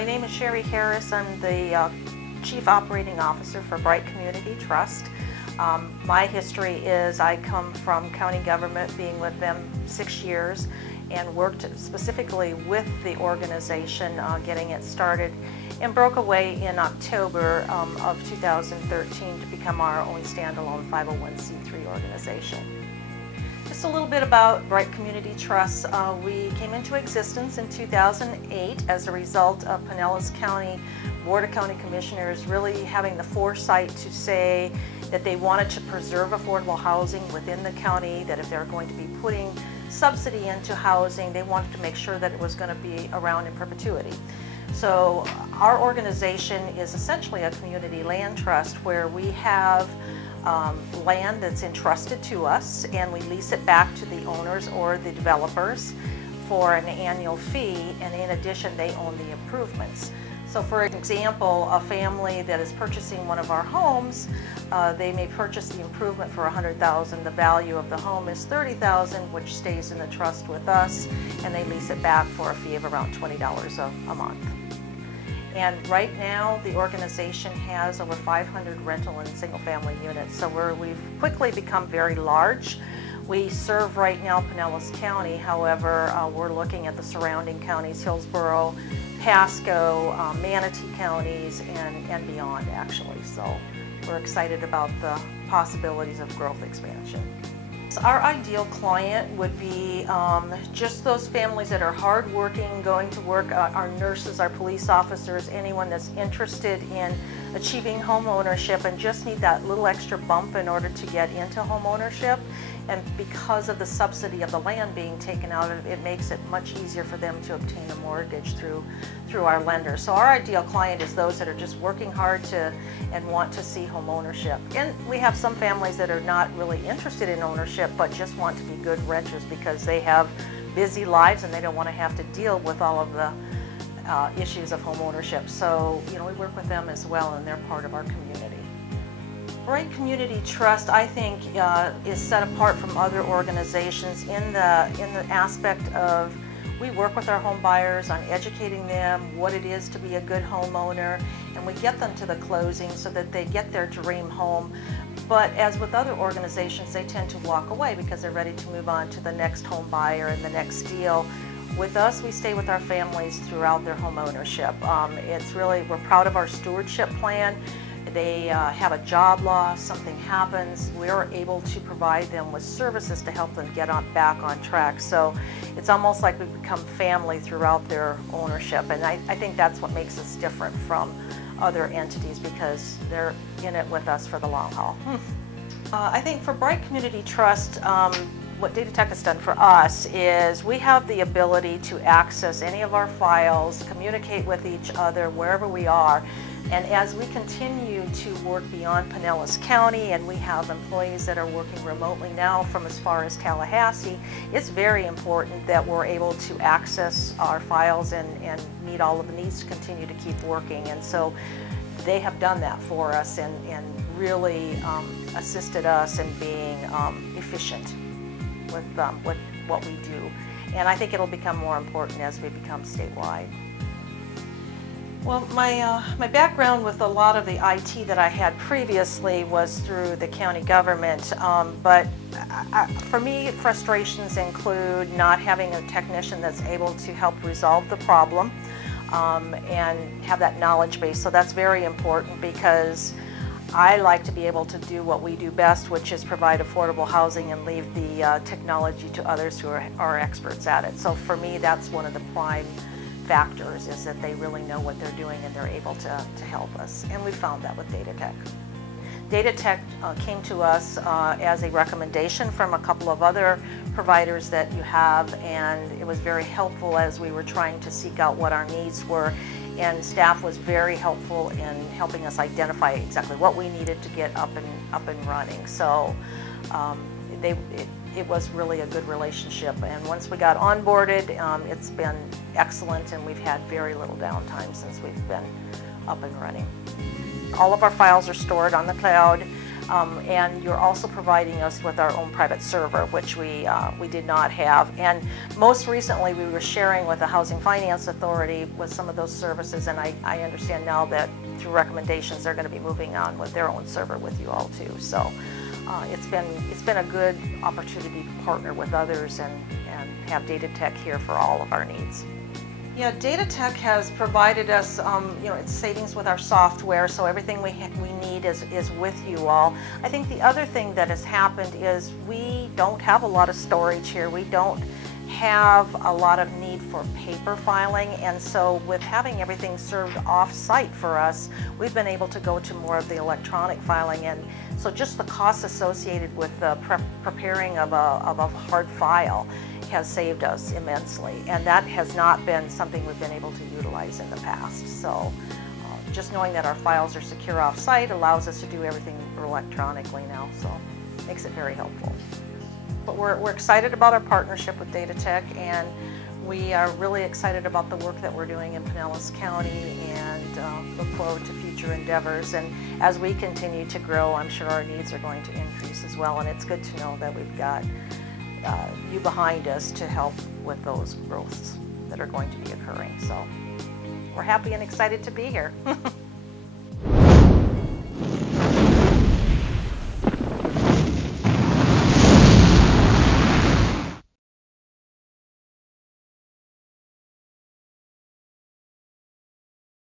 My name is Sherry Harris. I'm the Chief Operating Officer for Bright Community Trust. My history is I come from county government, being with them 6 years, and worked specifically with the organization, getting it started, and broke away in October of 2013 to become our own standalone 501c3 organization. Just a little bit about Bright Community Trust. We came into existence in 2008 as a result of Pinellas County Board of County Commissioners really having the foresight to say that they wanted to preserve affordable housing within the county, that if they're going to be putting subsidy into housing, they wanted to make sure that it was going to be around in perpetuity. So our organization is essentially a community land trust where we have land that's entrusted to us, and we lease it back to the owners or the developers for an annual fee, and in addition they own the improvements. So for example, a family that is purchasing one of our homes, they may purchase the improvement for $100,000. The value of the home is $30,000, which stays in the trust with us, and they lease it back for a fee of around $20 a month. And right now, the organization has over 500 rental and single-family units, so we've quickly become very large. We serve right now Pinellas County, however, we're looking at the surrounding counties, Hillsborough, Pasco, Manatee counties, and beyond actually. So we're excited about the possibilities of growth expansion. Our ideal client would be just those families that are hardworking, going to work, our nurses, our police officers, anyone that's interested in achieving home ownership and just need that little extra bump in order to get into home ownership. And because of the subsidy of the land being taken out, it makes it much easier for them to obtain a mortgage through our lender. So our ideal client is those that are just working hard and want to see home ownership. And we have some families that are not really interested in ownership but just want to be good renters because they have busy lives and they don't want to have to deal with all of the issues of home ownership. So, we work with them as well, and they're part of our community. Bright Community Trust, I think, is set apart from other organizations in the aspect of we work with our home buyers on educating them what it is to be a good homeowner, and we get them to the closing so that they get their dream home. But as with other organizations, they tend to walk away because they're ready to move on to the next home buyer and the next deal. With us, we stay with our families throughout their home ownership. It's really, we're proud of our stewardship plan. They have a job loss, something happens, we're able to provide them with services to help them get back on track. So it's almost like we become family throughout their ownership, and I think that's what makes us different from other entities because they're in it with us for the long haul. I think for Bright Community Trust, what Datatech has done for us is we have the ability to access any of our files, communicate with each other wherever we are. And as we continue to work beyond Pinellas County, and we have employees that are working remotely now from as far as Tallahassee, it's very important that we're able to access our files and meet all of the needs to continue to keep working. And so they have done that for us and really assisted us in being efficient with what we do. And I think it'll become more important as we become statewide. Well, my background with a lot of the IT that I had previously was through the county government, but for me, frustrations include not having a technician that's able to help resolve the problem and have that knowledge base. So that's very important because I like to be able to do what we do best, which is provide affordable housing and leave the technology to others who are experts at it. So for me, that's one of the prime factors, is that they really know what they're doing and they're able to help us. And we found that with Datatech. Datatech came to us as a recommendation from a couple of other providers that you have, and it was very helpful as we were trying to seek out what our needs were. And staff was very helpful in helping us identify exactly what we needed to get up and running. So it was really a good relationship. And once we got onboarded, it's been excellent, and we've had very little downtime since we've been up and running. All of our files are stored on the cloud. And you're also providing us with our own private server, which we did not have. And most recently, we were sharing with the Housing Finance Authority with some of those services, and I understand now that through recommendations, they're going to be moving on with their own server with you all too. So it's been a good opportunity to partner with others and have Data Tech here for all of our needs. Yeah, Data Tech has provided us, it's savings with our software, so everything we need is with you all. I think the other thing that has happened is we don't have a lot of storage here. We don't have a lot of need for paper filing, and so with having everything served off-site for us, we've been able to go to more of the electronic filing, and so just the costs associated with the preparing of a hard file has saved us immensely, and that has not been something we've been able to utilize in the past. So just knowing that our files are secure off-site allows us to do everything electronically now, so it makes it very helpful. But we're excited about our partnership with Data Tech, and we are really excited about the work that we're doing in Pinellas County, and look forward to future endeavors. And as we continue to grow, I'm sure our needs are going to increase as well, and it's good to know that we've got you behind us to help with those growths that are going to be occurring. So we're happy and excited to be here.